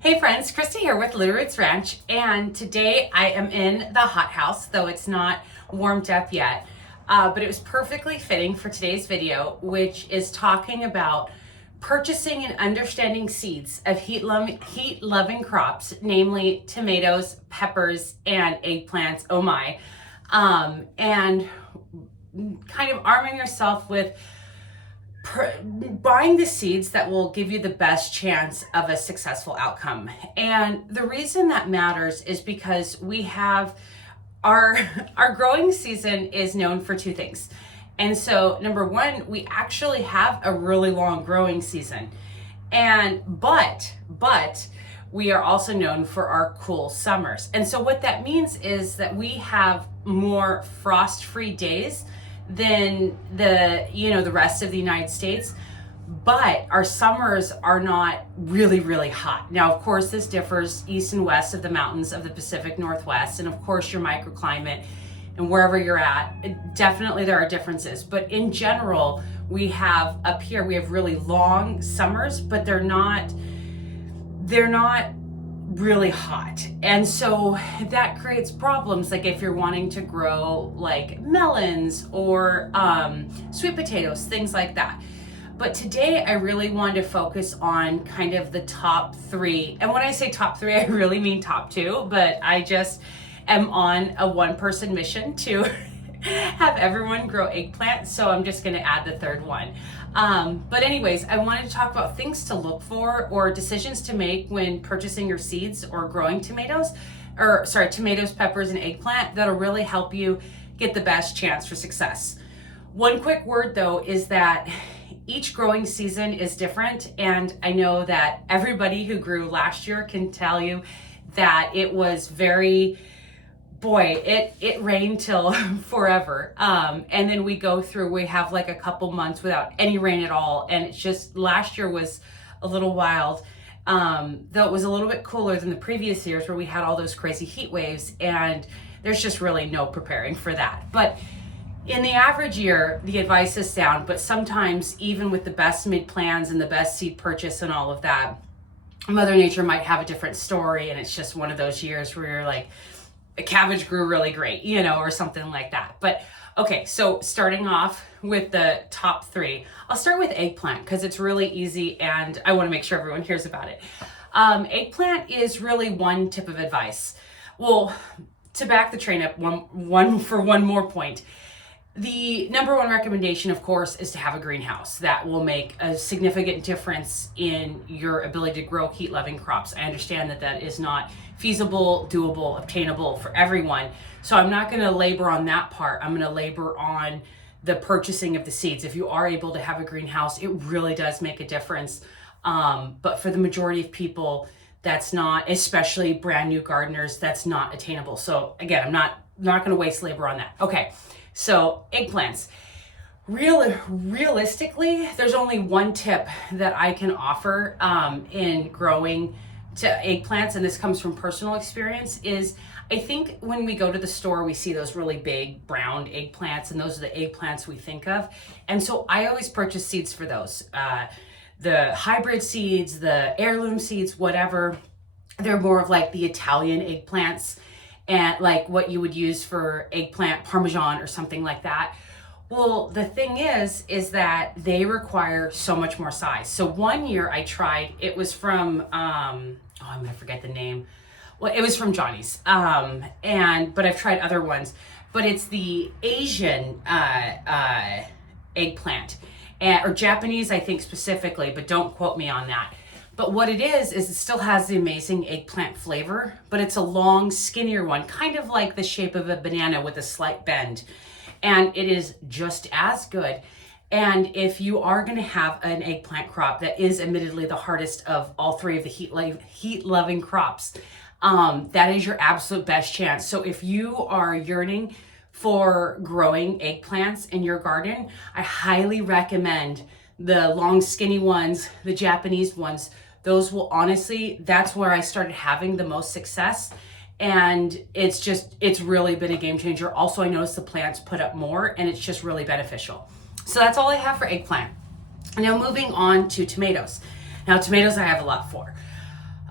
Hey friends, Christy here with Little Roots Ranch, and today I am in the hothouse, though it's not warmed up yet. But it was perfectly fitting for today's video, which is talking about purchasing and understanding seeds of heat-loving crops, namely tomatoes, peppers, and eggplants. Oh my! And kind of arming yourself with buying the seeds that will give you the best chance of a successful outcome. And the reason that matters is because we have our growing season is known for two things. And so number one, we actually have a really long growing season. And but we are also known for our cool summers. And so what that means is that we have more frost-free days than the rest of the United States, but our summers are not really hot. Now, of course, this differs east and west of the mountains of the Pacific Northwest, and of course your microclimate and wherever you're at, definitely there are differences. But in general, we have up here, we have really long summers, but they're not really hot. And so that creates problems, like if you're wanting to grow like melons or sweet potatoes, things like that. But today I really wanted to focus on kind of the top three. And when I say top three, I really mean top two, but I just am on a one-person mission to have everyone grow eggplant, so I'm just gonna add the third one. But anyways, I wanted to talk about things to look for or decisions to make when purchasing your seeds or growing tomatoes, peppers, and eggplant that'll really help you get the best chance for success. One quick word though is that each growing season is different, and I know that everybody who grew last year can tell you that it was very, it rained till forever. And then we have like a couple months without any rain at all. And it's just, last year was a little wild. Though it was a little bit cooler than the previous years where we had all those crazy heat waves, and there's just really no preparing for that. But in the average year, the advice is sound, but sometimes even with the best mid plans and the best seed purchase and all of that, Mother Nature might have a different story. And it's just one of those years where you're like, a cabbage grew really great, or something like that. But okay, so starting off with the top three, I'll start with eggplant because it's really easy and I want to make sure everyone hears about it. Eggplant is really one tip of advice. Well, to back the train up one more point, the number one recommendation, of course, is to have a greenhouse. That will make a significant difference in your ability to grow heat-loving crops. I understand that that is not feasible, doable, obtainable for everyone. So I'm not going to labor on that part. I'm going to labor on the purchasing of the seeds. If you are able to have a greenhouse, it really does make a difference. But for the majority of people, that's not, especially brand new gardeners, that's not attainable. So again, I'm not going to waste labor on that. Okay. So eggplants, realistically, there's only one tip that I can offer in growing to eggplants, and this comes from personal experience, is I think when we go to the store, we see those really big brown eggplants, and those are the eggplants we think of. And so I always purchase seeds for those. The hybrid seeds, the heirloom seeds, whatever, they're more of like the Italian eggplants, and like what you would use for eggplant parmesan or something like that. Well, the thing is that they require so much more size. So one year I tried, it was from, I'm gonna forget the name. Well, it was from Johnny's, but I've tried other ones, but it's the Asian eggplant, or Japanese, I think specifically, but don't quote me on that. But what it is it still has the amazing eggplant flavor, but it's a long, skinnier one, kind of like the shape of a banana with a slight bend. And it is just as good. And if you are going to have an eggplant crop that is admittedly the hardest of all three of the heat-loving crops, that is your absolute best chance. So if you are yearning for growing eggplants in your garden, I highly recommend the long, skinny ones, the Japanese ones. Those will honestly, that's where I started having the most success. And it's really been a game changer. Also, I noticed the plants put up more, and it's just really beneficial. So that's all I have for eggplant. Now moving on to tomatoes. Now tomatoes I have a lot for.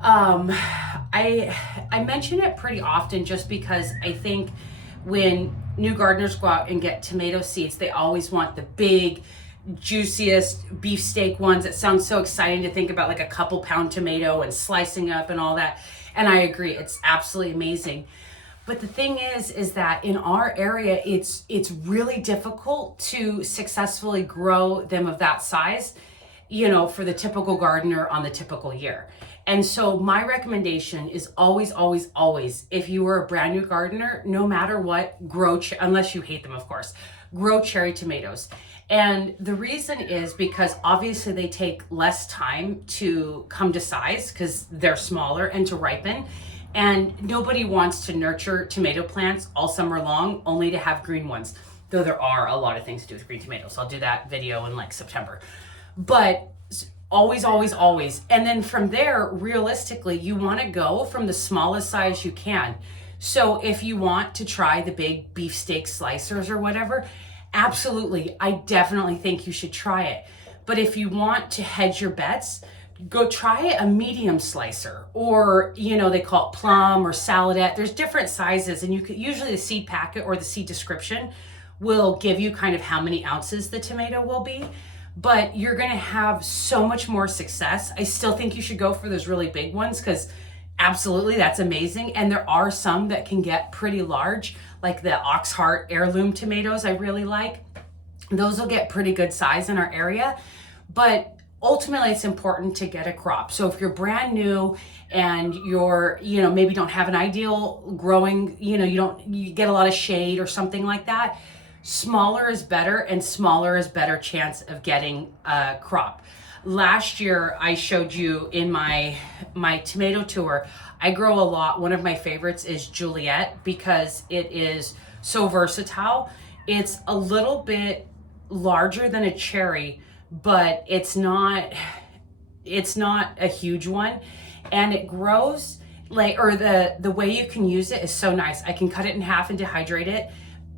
Um, I mention it pretty often just because I think when new gardeners go out and get tomato seeds, they always want the big, juiciest beefsteak ones. It sounds so exciting to think about, like a couple pound tomato and slicing up and all that. And I agree, it's absolutely amazing. But the thing is that in our area, it's really difficult to successfully grow them of that size, for the typical gardener on the typical year. And so my recommendation is always, always, always, if you are a brand new gardener, no matter what, unless you hate them, of course, grow cherry tomatoes. And the reason is because obviously they take less time to come to size because they're smaller and to ripen. And nobody wants to nurture tomato plants all summer long only to have green ones. Though there are a lot of things to do with green tomatoes. I'll do that video in like September. But always, always, always. And then from there, realistically, you want to go from the smallest size you can. So if you want to try the big beefsteak slicers or whatever, absolutely, I definitely think you should try it. But if you want to hedge your bets, go try a medium slicer, or they call it plum or saladette. There's different sizes, and you could usually the seed packet or the seed description will give you kind of how many ounces the tomato will be, but you're going to have so much more success. I still think you should go for those really big ones because absolutely that's amazing. And there are some that can get pretty large, like the Oxheart heirloom tomatoes I really like. Those will get pretty good size in our area, but ultimately it's important to get a crop. So if you're brand new and you're, maybe don't have an ideal growing, you get a lot of shade or something like that, smaller is better, and smaller is better chance of getting a crop. Last year I showed you in my tomato tour, I grow a lot. One of my favorites is Juliet because it is so versatile. It's a little bit larger than a cherry, but it's not a huge one, and it grows the way you can use it is so nice. I can cut it in half and dehydrate it,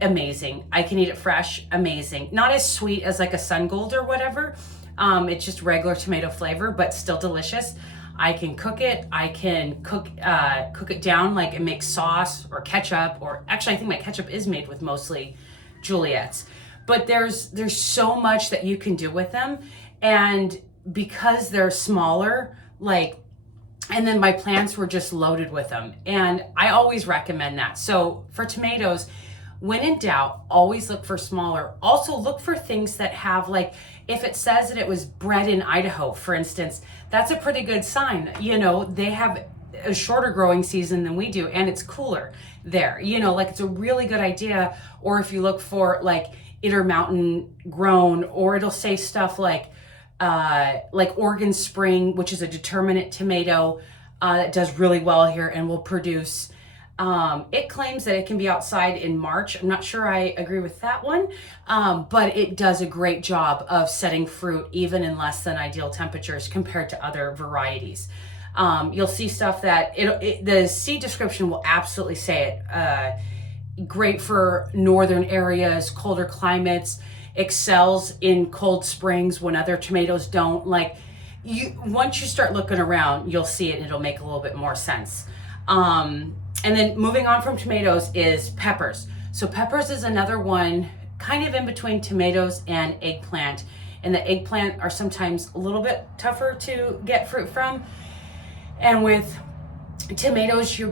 amazing. I can eat it fresh, amazing. Not as sweet as like a Sun Gold or whatever. It's just regular tomato flavor, but still delicious. I can cook it. I can cook it down like and make sauce or ketchup, or actually I think my ketchup is made with mostly Juliet's. But there's so much that you can do with them, and because they're smaller, and then my plants were just loaded with them, and I always recommend that. So for tomatoes, when in doubt, always look for smaller. Also look for things that have, like, if it says that it was bred in Idaho, for instance, that's a pretty good sign. They have a shorter growing season than we do, and it's cooler there. It's a really good idea. Or if you look for like Intermountain grown, or it'll say stuff like Oregon Spring, which is a determinate tomato that does really well here and will produce. It claims that it can be outside in March. I'm not sure I agree with that one, but it does a great job of setting fruit even in less than ideal temperatures compared to other varieties. You'll see stuff that the seed description will absolutely say it. Great for northern areas, colder climates, excels in cold springs when other tomatoes don't. Once you start looking around, you'll see it and it'll make a little bit more sense. And then moving on from tomatoes is peppers. So peppers is another one kind of in between tomatoes and eggplant. And the eggplant are sometimes a little bit tougher to get fruit from. And with tomatoes, you're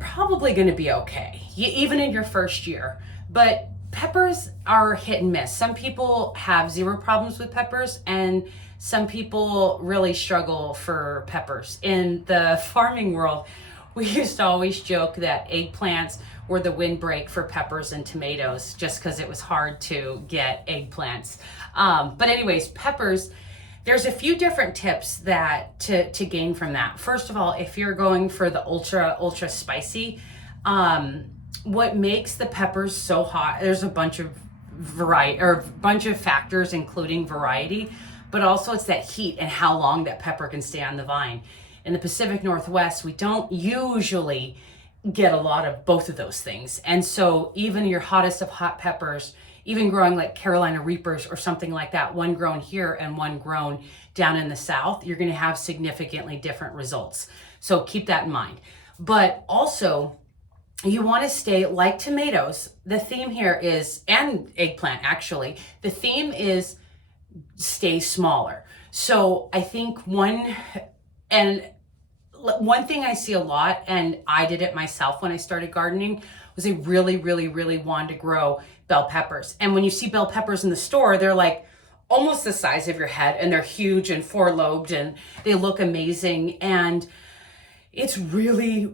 probably going to be okay, even in your first year. But peppers are hit and miss. Some people have zero problems with peppers, and some people really struggle for peppers. In the farming world, we used to always joke that eggplants were the windbreak for peppers and tomatoes, just because it was hard to get eggplants. But anyways, peppers, there's a few different tips that to gain from that. First of all, if you're going for the ultra spicy, what makes the peppers so hot, there's a bunch of factors, including variety, but also it's that heat and how long that pepper can stay on the vine. In the Pacific Northwest, we don't usually get a lot of both of those things. And so even your hottest of hot peppers, even growing like Carolina Reapers or something like that, one grown here and one grown down in the South, you're going to have significantly different results. So keep that in mind. But also, you want to stay like tomatoes. The theme here is, and eggplant actually, the theme is stay smaller. So I think one thing I see a lot, and I did it myself when I started gardening, was I really wanted to grow bell peppers. And when you see bell peppers in the store, they're like almost the size of your head, and they're huge and four-lobed, and they look amazing. And it's really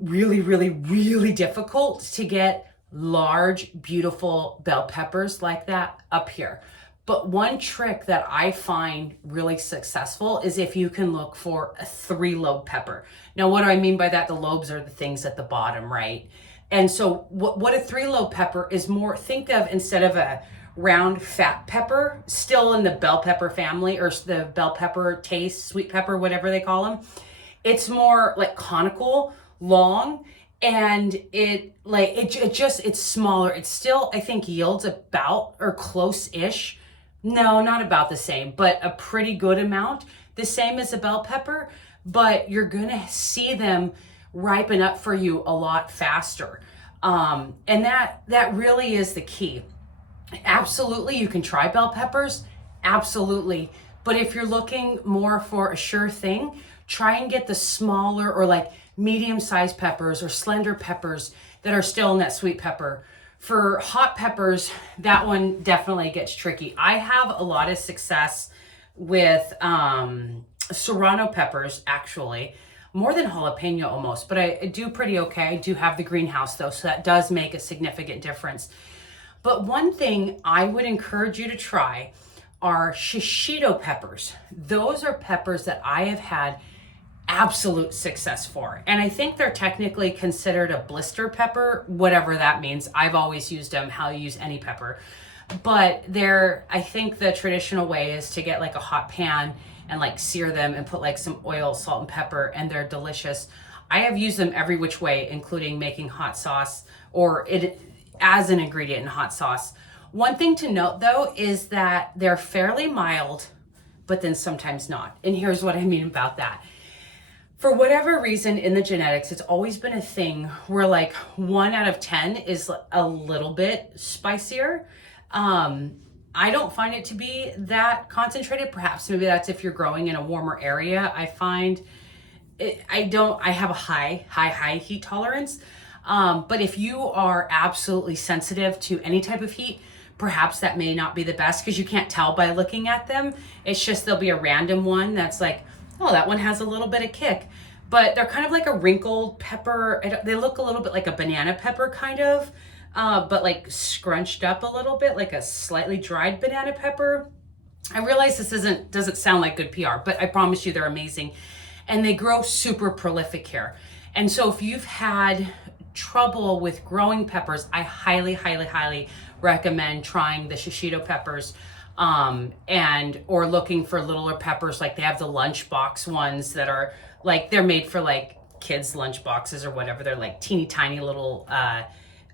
difficult to get large, beautiful bell peppers like that up here. But one trick that I find really successful is if you can look for a 3-lobe pepper. Now, what do I mean by that? The lobes are the things at the bottom, right? And so what a 3-lobe pepper is more, think of, instead of a round fat pepper, still in the bell pepper family, or the bell pepper taste, sweet pepper, whatever they call them. It's more like conical, long, and it's smaller. It still, I think, yields about or close-ish. No, not about the same, but a pretty good amount. The same as a bell pepper, but you're gonna see them ripen up for you a lot faster. And that really is the key. Absolutely, you can try bell peppers, absolutely. But if you're looking more for a sure thing, try and get the smaller or like medium-sized peppers or slender peppers that are still in that sweet pepper. For hot peppers, that one definitely gets tricky. I have a lot of success with serrano peppers, actually, more than jalapeno almost, but I do pretty okay. I do have the greenhouse though, so that does make a significant difference. But one thing I would encourage you to try are shishito peppers. Those are peppers that I have had absolute success for. And I think they're technically considered a blister pepper, whatever that means. I've always used them how you use any pepper. But I think the traditional way is to get like a hot pan and like sear them and put like some oil, salt, and pepper, and they're delicious. I have used them every which way, including making hot sauce or it as an ingredient in hot sauce. One thing to note though is that they're fairly mild, but then sometimes not. And here's what I mean about that. For whatever reason in the genetics, it's always been a thing where like 1 out of 10 is a little bit spicier. I don't find it to be that concentrated. Perhaps maybe that's if you're growing in a warmer area. I find I have a high heat tolerance. But if you are absolutely sensitive to any type of heat, perhaps that may not be the best because you can't tell by looking at them. It's just there'll be a random one that's like, oh, that one has a little bit of kick. But they're kind of like a wrinkled pepper. They look a little bit like a banana pepper kind of, but like scrunched up a little bit, like a slightly dried banana pepper. I realize this doesn't sound like good PR, but I promise you they're amazing. And they grow super prolific here. And so if you've had trouble with growing peppers, I highly recommend trying the shishito peppers, or looking for littler peppers. Like they have the lunchbox ones that are like, they're made for like kids' lunch boxes or whatever. They're like teeny tiny little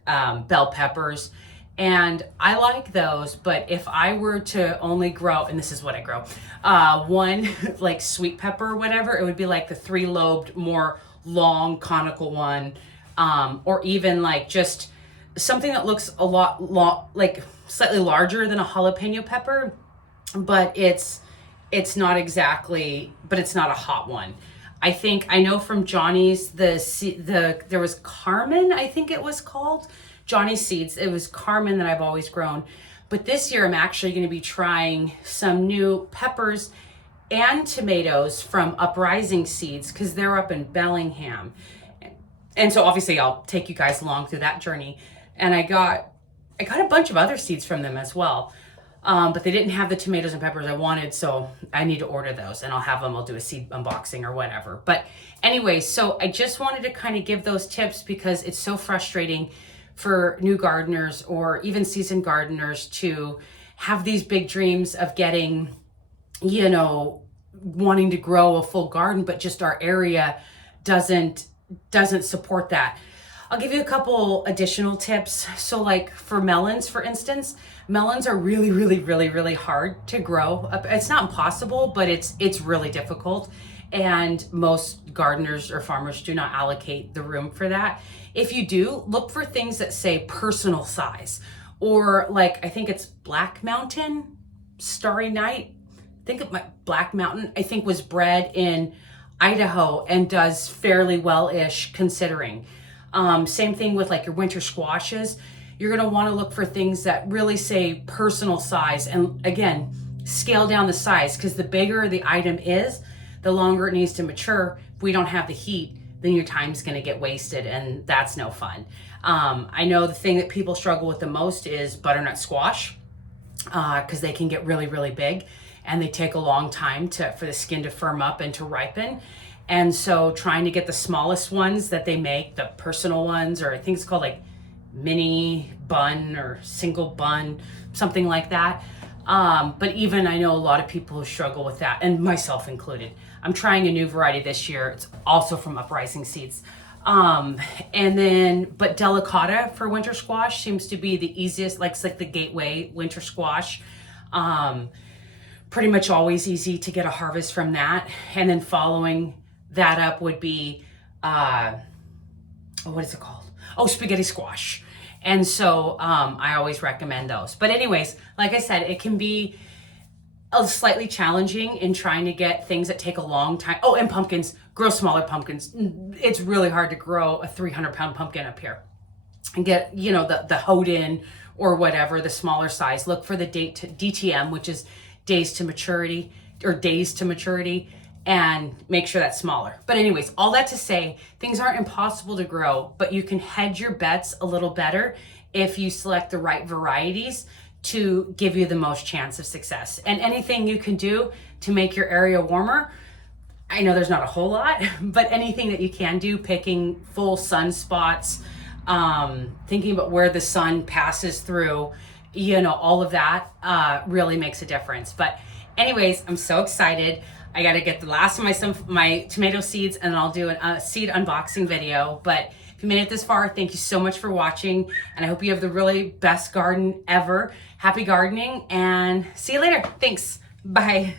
bell peppers. And I like those, but if I were to only grow, and this is what I grow, one like sweet pepper or whatever, it would be like the 3-lobed, more long conical one, or even like just something that looks a lot like slightly larger than a jalapeno pepper, but it's not exactly, but it's not a hot one. I know from Johnny's, there was Carmen, I think it was called, Johnny's seeds. It was Carmen that I've always grown. But this year I'm actually going to be trying some new peppers and tomatoes from Uprising Seeds because they're up in Bellingham. And so obviously I'll take you guys along through that journey. And I got a bunch of other seeds from them as well. But they didn't have the tomatoes and peppers I wanted, so I need to order those, and I'll do a seed unboxing or whatever. But anyway, so I just wanted to kind of give those tips because it's so frustrating for new gardeners or even seasoned gardeners to have these big dreams of getting, wanting to grow a full garden, but just our area doesn't support that. I'll give you a couple additional tips. So like for melons, for instance, Melons are really, really, really, really hard to grow. It's not impossible, but it's really difficult. And most gardeners or farmers do not allocate the room for that. If you do, look for things that say personal size, or like, I think it's Black Mountain, Starry Night. I think of my Black Mountain, I think was bred in Idaho and does fairly well-ish considering. Same thing with like your winter squashes. You're gonna wanna look for things that really say personal size. And again, scale down the size, because the bigger the item is, the longer it needs to mature. If we don't have the heat, then your time's gonna get wasted, and that's no fun. I know the thing that people struggle with the most is butternut squash, because they can get really, really big and they take a long time for the skin to firm up and to ripen. And so trying to get the smallest ones that they make, the personal ones, or I think it's called like mini bun or single bun, something like that. But even I know a lot of people who struggle with that, and myself included. I'm trying a new variety this year. It's also from Uprising Seeds. But delicata for winter squash seems to be the easiest, like it's like the gateway winter squash. Pretty much always easy to get a harvest from that. And then following that up would be, what is it called? Oh, spaghetti squash. And so I always recommend those. But anyways, like I said, it can be slightly challenging in trying to get things that take a long time. Oh, and pumpkins, grow smaller pumpkins. It's really hard to grow a 300-pound pumpkin up here and get, you know, the Hoden or whatever, the smaller size. Look for the DTM, which is days to maturity, and make sure that's smaller. But anyways, all that to say, things aren't impossible to grow, but you can hedge your bets a little better if you select the right varieties to give you the most chance of success. And anything you can do to make your area warmer, I know there's not a whole lot, but anything that you can do, picking full sun spots, thinking about where the sun passes through, you know, all of that really makes a difference. But anyways, I'm so excited. I got to get the last of my tomato seeds, and then I'll do a seed unboxing video. But if you made it this far, thank you so much for watching, and I hope you have the really best garden ever. Happy gardening, and see you later. Thanks. Bye.